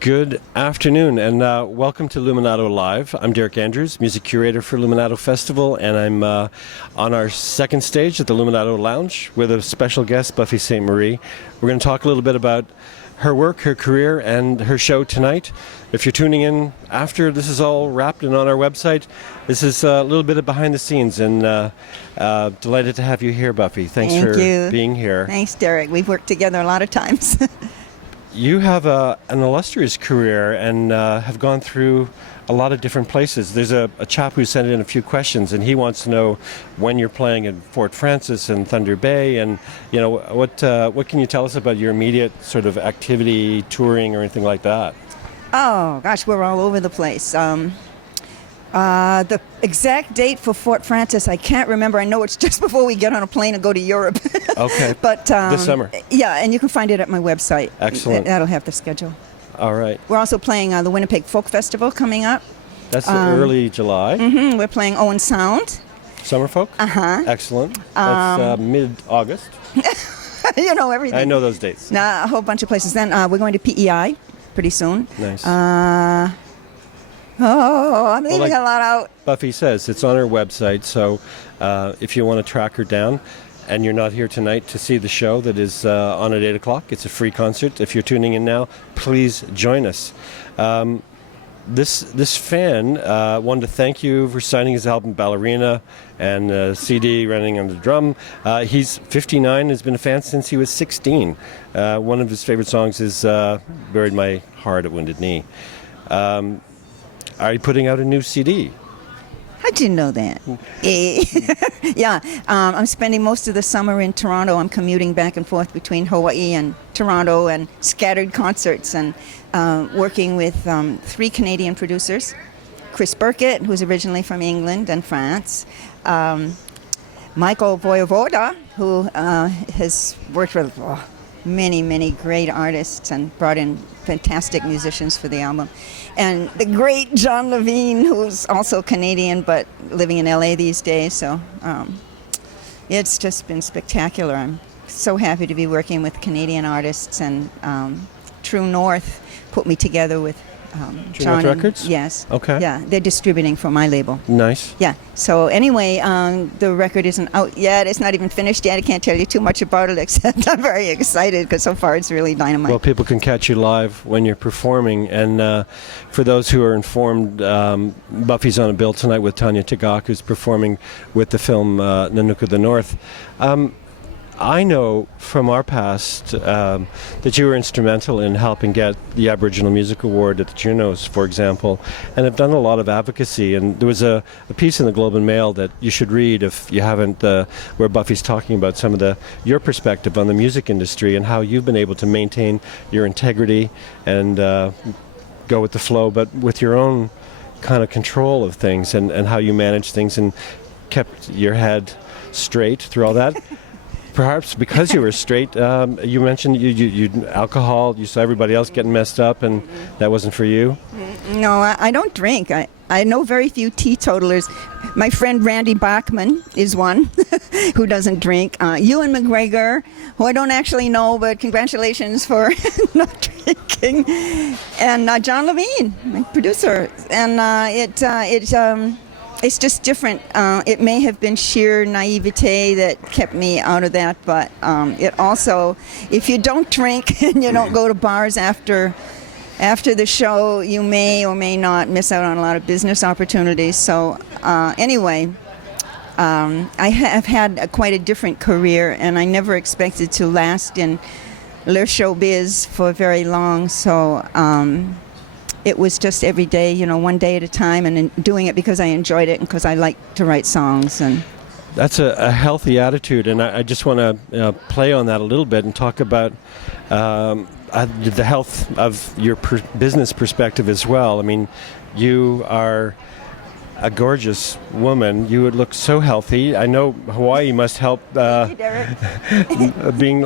Good afternoon, and welcome to Luminato Live. I'm Derek Andrews, music curator for Luminato Festival, and I'm on our second stage at the Luminato Lounge with a special guest, Buffy Ste-Marie. We're going to talk a little bit about her work, her career, and her show tonight. If you're tuning in after this is all wrapped and on our website, this is a little bit of behind the scenes, and delighted to have you here, Buffy. Thanks for being here. Thanks, Derek. We've worked together a lot of times. You have an illustrious career and have gone through a lot of different places. There's a chap who sent in a few questions, and he wants to know when you're playing in Fort Francis and Thunder Bay, and what can you tell us about your immediate sort of activity, touring, or anything like that? Oh, gosh, we're all over the place. The exact date for Fort Francis, I can't remember. I know it's just before we get on a plane and go to Europe. Okay. But this summer. Yeah, and you can find it at my website. Excellent. That'll have the schedule. All right. We're also playing the Winnipeg Folk Festival coming up. That's early July. Mm-hmm. We're playing Owen Sound. Summer Folk? Uh-huh. Excellent. That's mid-August. You know everything. I know those dates. A whole bunch of places. Then we're going to PEI pretty soon. Nice. I'm leaving a lot out. Buffy says it's on her website, so if you want to track her down and you're not here tonight to see the show that is on at 8 o'clock, it's a free concert. If you're tuning in now, please join us. This fan wanted to thank you for signing his album Ballerina and CD Running on the Drum. He's 59, has been a fan since he was 16. One of his favorite songs is Buried My Heart at Wounded Knee. Are you putting out a new CD? How'd you know that? Yeah, I'm spending most of the summer in Toronto. I'm commuting back and forth between Hawaii and Toronto and scattered concerts and working with 3 Canadian producers. Chris Burkett, who's originally from England and France. Michael Voivoda, who has worked with many, many great artists and brought in fantastic musicians for the album. And the great John Levine, who's also Canadian but living in LA these days. So it's just been spectacular. I'm so happy to be working with Canadian artists, and True North put me together with True John. North Records? Yes. Okay. Yeah, they're distributing for my label. Nice. Yeah. So anyway, the record isn't out yet. It's not even finished yet. I can't tell you too much about it, except I'm very excited because so far it's really dynamite. Well, people can catch you live when you're performing. And for those who are informed, Buffy's on a bill tonight with Tanya Tagak, who's performing with the film Nanook of the North. I know from our past that you were instrumental in helping get the Aboriginal Music Award at the Junos, for example, and have done a lot of advocacy. And there was a piece in the Globe and Mail that you should read if you haven't, where Buffy's talking about some of your perspective on the music industry and how you've been able to maintain your integrity and go with the flow, but with your own kind of control of things, and how you manage things and kept your head straight through all that. Perhaps because you were straight, you mentioned you alcohol, you saw everybody else getting messed up, and that wasn't for you? No, I don't drink. I know very few teetotalers. My friend Randy Bachman is one who doesn't drink. Ewan McGregor, who I don't actually know, but congratulations for not drinking. And John Levine, my producer. And it's just different. It may have been sheer naivete that kept me out of that, but it also, if you don't drink and you don't go to bars after the show, you may or may not miss out on a lot of business opportunities. So anyway, I have had quite a different career, and I never expected to last in le showbiz for very long. So it was just every day, one day at a time, and doing it because I enjoyed it and because I like to write songs. And that's a healthy attitude, and I just want to play on that a little bit and talk about the health of your business perspective as well. I mean, you are a gorgeous woman. You would look so healthy. I know Hawaii must help. Thank you, Derek.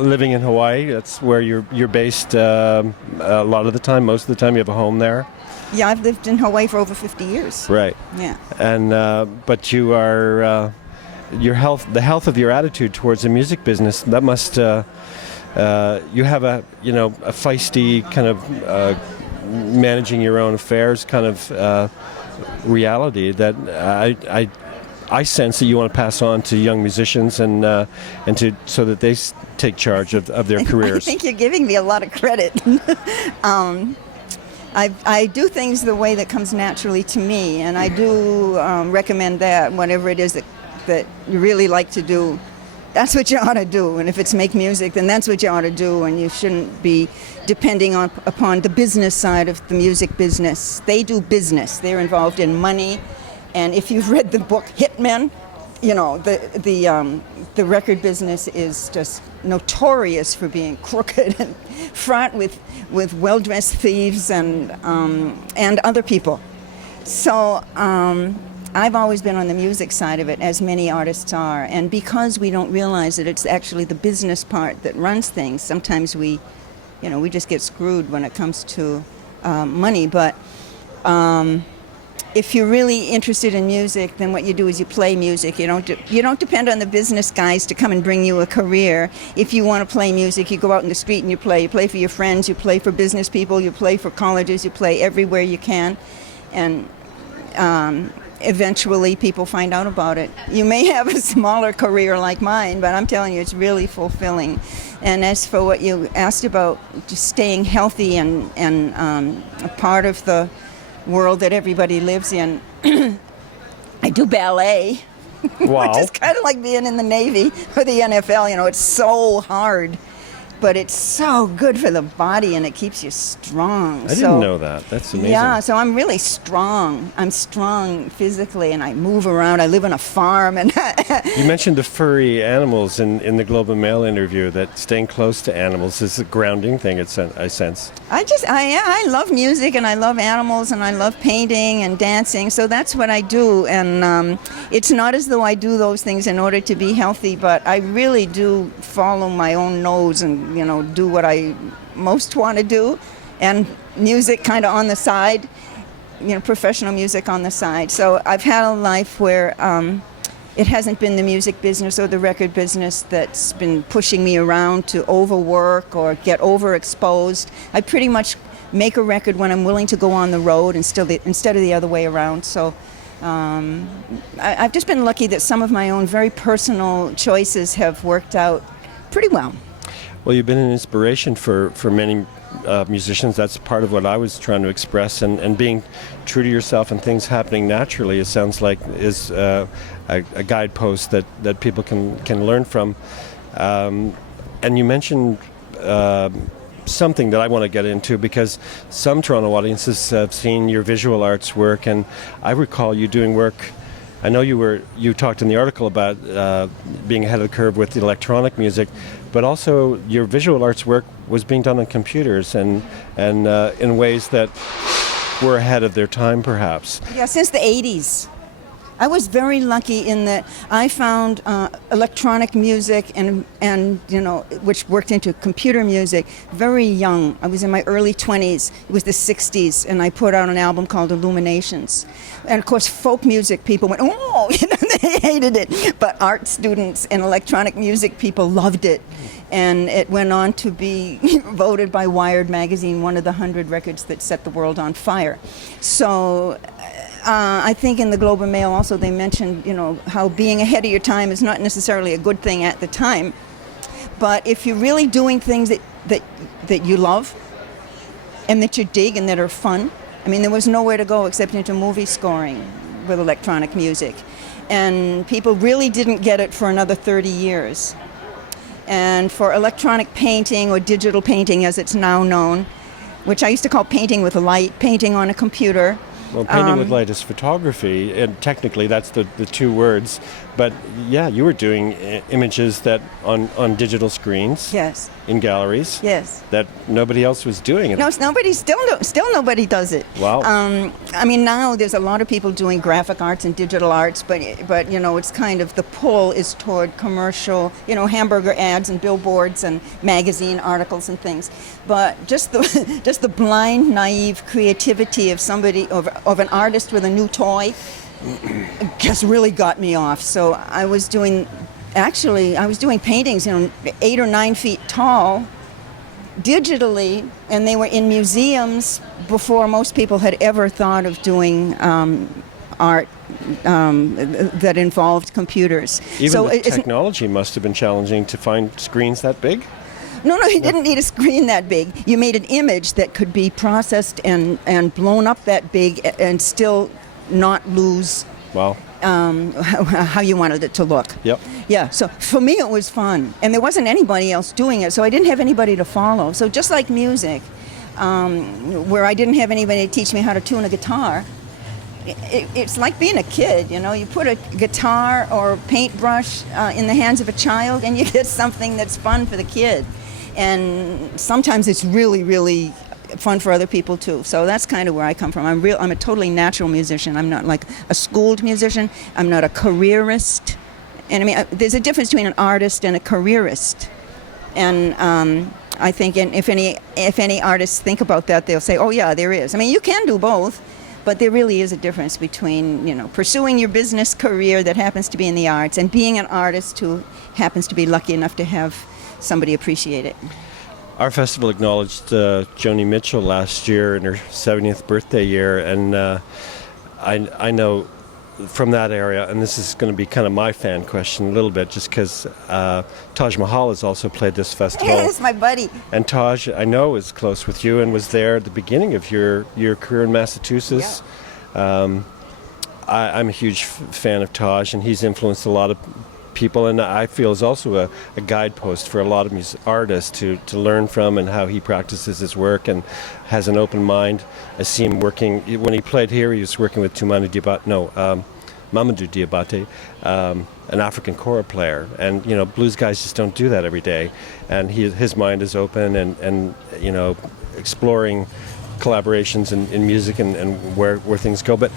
Living in Hawaii, that's where you're based a lot of the time. Most of the time, you have a home there. Yeah, I've lived in Hawaii for over 50 years. Right. Yeah. And but you are the health of your attitude towards the music business. That must you have a feisty kind of managing your own affairs kind of reality that I sense that you want to pass on to young musicians and to so that they take charge of their careers. I think you're giving me a lot of credit. I do things the way that comes naturally to me, and I do recommend that whatever it is that you really like to do, that's what you ought to do. And if it's make music, then that's what you ought to do, and you shouldn't be depending upon the business side of the music business. They do business. They're involved in money. And if you've read the book Hitmen, you know, the record business is just notorious for being crooked and fraught with well-dressed thieves and other people. So I've always been on the music side of it, as many artists are. And because we don't realize that it's actually the business part that runs things, sometimes we just get screwed when it comes to money. But if you're really interested in music, then what you do is you play music. You don't depend on the business guys to come and bring you a career. If you want to play music, you go out in the street and you play. You play for your friends, you play for business people, you play for colleges, you play everywhere you can. And eventually people find out about it. You may have a smaller career like mine, but I'm telling you, it's really fulfilling. And as for what you asked about just staying healthy and a part of the world that everybody lives in, I do ballet. Wow. Which is kind of like being in the Navy or the NFL. You know, it's so hard, but it's so good for the body, and it keps you strong. I didn't know that. That's amazing. Yeah, so I'm really strong. I'm strong physically, and I move around. I live on a farm. And you mentioned the furry animals in the Globe and Mail interview, that staying close to animals is a grounding thing, I sense. I love music, and I love animals, and I love painting and dancing, so that's what I do. And it's not as though I do those things in order to be healthy, but I really do follow my own nose and, do what I most want to do, and music kind of on the side, professional music on the side. So I've had a life where it hasn't been the music business or the record business that's been pushing me around to overwork or get overexposed. I pretty much make a record when I'm willing to go on the road instead of the other way around. So I've just been lucky that some of my own very personal choices have worked out pretty well. Well, you've been an inspiration for many musicians. That's part of what I was trying to express, and being true to yourself and things happening naturally, it sounds like, is a guidepost that people can learn from. And you mentioned something that I want to get into, because some Toronto audiences have seen your visual arts work, and I recall you doing work. I know you talked in the article about being ahead of the curve with the electronic music, but also your visual arts work was being done on computers and in ways that were ahead of their time, perhaps. Yeah, since the 80s. I was very lucky in that I found electronic music and which worked into computer music very young. I was in my early 20s. It was the 60s, and I put out an album called Illuminations. And of course, folk music people went, oh, they hated it. But art students and electronic music people loved it. And it went on to be voted by Wired magazine one of the 100 records that set the world on fire. So I think in the Globe and Mail also they mentioned, how being ahead of your time is not necessarily a good thing at the time. But if you're really doing things that you love and that you dig and that are fun, there was nowhere to go except into movie scoring with electronic music. And people really didn't get it for another 30 years. And for electronic painting, or digital painting as it's now known, which I used to call painting with light, painting on a computer. Well, painting with light is photography, and technically that's the two words. But yeah, you were doing images that on digital screens. Yes. In galleries. Yes. That nobody else was doing. No, still nobody does it. Wow. Now there's a lot of people doing graphic arts and digital arts, but it's kind of, the pull is toward commercial, hamburger ads and billboards and magazine articles and things. But just the blind, naive creativity of somebody, of an artist with a new toy, just really got me off. So I was doing paintings, 8 or 9 feet tall, digitally, and they were in museums before most people had ever thought of doing art that involved computers. Even the technology must have been challenging to find screens that big? No, you didn't need a screen that big. You made an image that could be processed and blown up that big and still not lose Wow. How you wanted it to look. Yep. Yeah, so for me it was fun. And there wasn't anybody else doing it, so I didn't have anybody to follow. So just like music, where I didn't have anybody to teach me how to tune a guitar, it's like being a kid, you know. You put a guitar or paintbrush in the hands of a child and you get something that's fun for the kid. And sometimes it's really, really fun for other people too. So that's kind of where I come from. I'm a totally natural musician. I'm not like a schooled musician. I'm not a careerist. And I mean, there's a difference between an artist and a careerist. And I think if any artists think about that, they'll say, oh yeah, there is. I mean, you can do both, but there really is a difference between, you know, pursuing your business career that happens to be in the arts and being an artist who happens to be lucky enough to have somebody appreciate it. Our festival acknowledged Joni Mitchell last year in her 70th birthday year, and I know from that area, and this is going to be kind of my fan question a little bit, just because Taj Mahal has also played this festival. Yes, my buddy. And Taj, I know, is close with you and was there at the beginning of your career in Massachusetts. Yeah. I'm a huge fan of Taj, and he's influenced a lot of people, and I feel is also a guidepost for a lot of artists to learn from, and how he practices his work and has an open mind. I see him working, when he played here, he was working with Mamadou Diabate, an African kora player, and you know, blues guys just don't do that every day, and his mind is open and you know, exploring collaborations in music and where things go. But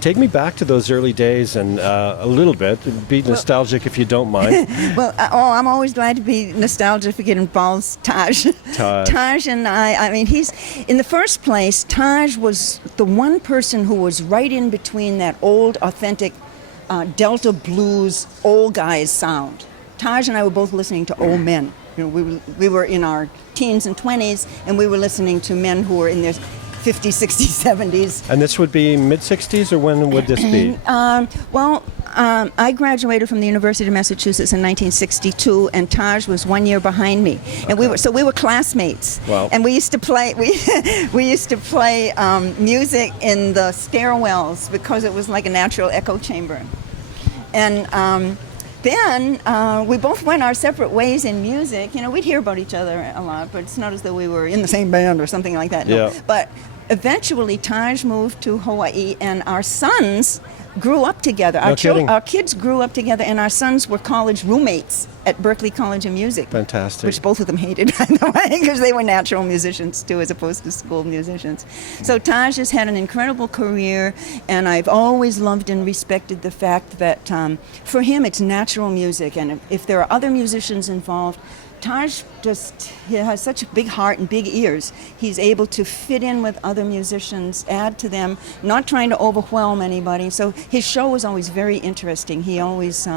take me back to those early days and a little bit. Be nostalgic if you don't mind. Well, I'm always glad to be nostalgic if it involves Taj. Taj and I mean, he's, in the first place, Taj was the one person who was right in between that old, authentic Delta blues, old guys sound. Taj and I were both listening to old men. You know, we were in our teens and 20s, and we were listening to men who were in their 50s, 60s, 70s. And this would be mid-60s, or when would this be? I graduated from the University of Massachusetts in 1962, and Taj was 1 year behind me. And Okay. we were classmates. Wow. And we used to play music in the stairwells because it was like a natural echo chamber. And then we both went our separate ways in music. You know, we'd hear about each other a lot, but it's not as though we were in the same band or something like that. No. Yeah. But eventually, Taj moved to Hawaii, and our sons grew up together. No kidding. Our kids grew up together, and our sons were college roommates at Berklee College of Music. Fantastic. Which both of them hated, by the way, because they were natural musicians too, as opposed to school musicians. So Taj has had an incredible career, and I've always loved and respected the fact that for him it's natural music, and if there are other musicians involved, Taj he has such a big heart and big ears. He's able to fit in with other musicians, add to them, not trying to overwhelm anybody. So his show was always very interesting. He always,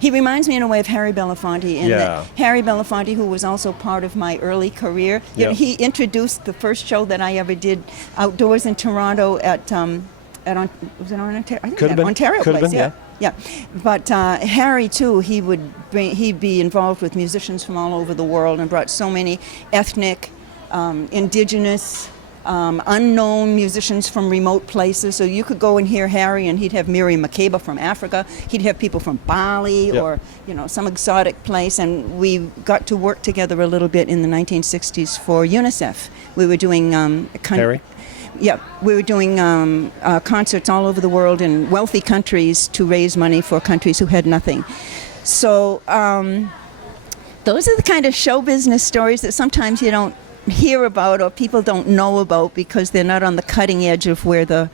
he reminds me in a way of Harry Belafonte. That Harry Belafonte, who was also part of my early career, you know, he introduced the first show that I ever did outdoors in Toronto at was it on Ontario? I think Could have been. Ontario Could have place, been, yeah. But Harry too, he'd be involved with musicians from all over the world and brought so many ethnic, indigenous, unknown musicians from remote places. So you could go and hear Harry, and he'd have Miriam Makeba from Africa. He'd have people from Bali or, you know, some exotic place. And we got to work together a little bit in the 1960s for UNICEF. We were doing Harry? Yeah, we were doing concerts all over the world in wealthy countries to raise money for countries who had nothing. So those are the kind of show business stories that sometimes you don't hear about or people don't know about because they're not on the cutting edge of where the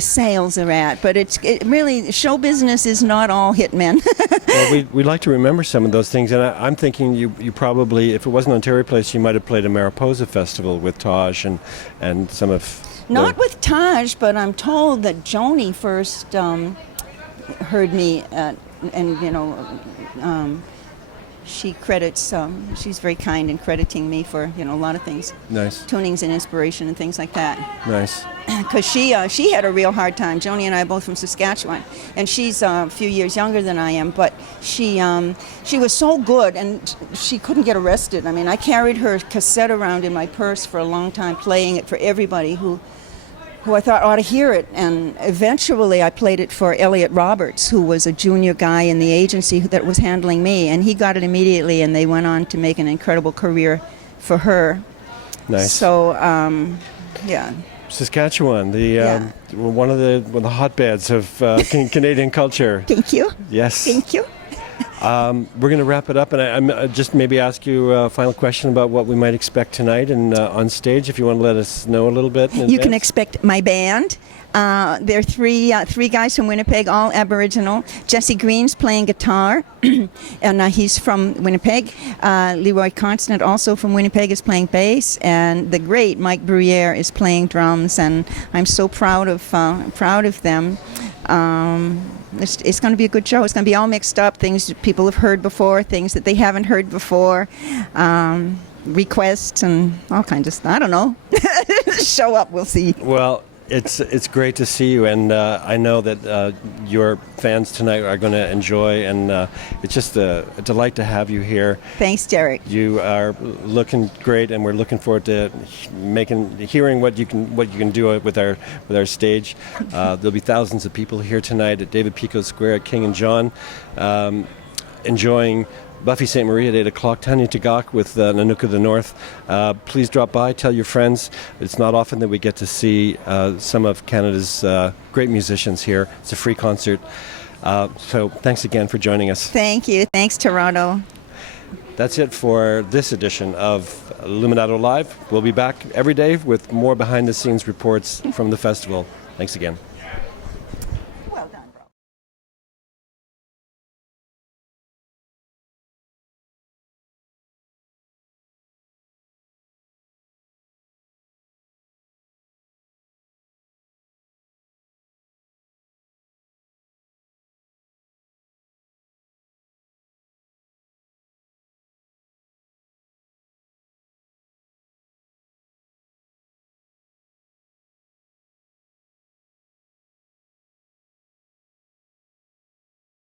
sales are at. But it really, show business is not all hitmen. Well, we'd like to remember some of those things, and I'm thinking you probably, if it wasn't Ontario Place, you might have played a Mariposa Festival with Taj and some of... Not with Taj, but I'm told that Joni first heard me she credits. She's very kind in crediting me for a lot of things, Nice. tunings and inspiration and things like that. Nice. Because she had a real hard time. Joni and I are both from Saskatchewan, and she's a few years younger than I am. But she was so good, and she couldn't get arrested. I mean, I carried her cassette around in my purse for a long time, playing it for everybody who I thought ought to hear it. And eventually I played it for Elliot Roberts, who was a junior guy in the agency that was handling me, and he got it immediately, and they went on to make an incredible career for her. Nice. So, yeah. Saskatchewan, Yeah. one of the hotbeds of Canadian culture. Thank you. Yes. Thank you. We're going to wrap it up, and I just maybe ask you a final question about what we might expect tonight and on stage, if you want to let us know a little bit. You can expect my band. There are three guys from Winnipeg, all Aboriginal. Jesse Green's playing guitar, and he's from Winnipeg. Leroy Constant, also from Winnipeg, is playing bass, and the great Mike Bruyere is playing drums. And I'm so proud of them. It's going to be a good show. It's going to be all mixed up, things that people have heard before, things that they haven't heard before, requests and all kinds of stuff. I don't know. Show up, we'll see. Well, it's great to see you, and I know that your fans tonight are going to enjoy, and it's just a delight to have you here. Thanks, Derek. You are looking great, and we're looking forward to hearing what you can do with our stage. There'll be thousands of people here tonight at David Pico Square at King and John, enjoying Buffy Ste-Marie at 8 o'clock, Tanya Tagaq with Nanook of the North. Please drop by, tell your friends. It's not often that we get to see some of Canada's great musicians here. It's a free concert. So thanks again for joining us. Thank you. Thanks, Toronto. That's it for this edition of Luminato Live. We'll be back every day with more behind-the-scenes reports from the festival. Thanks again.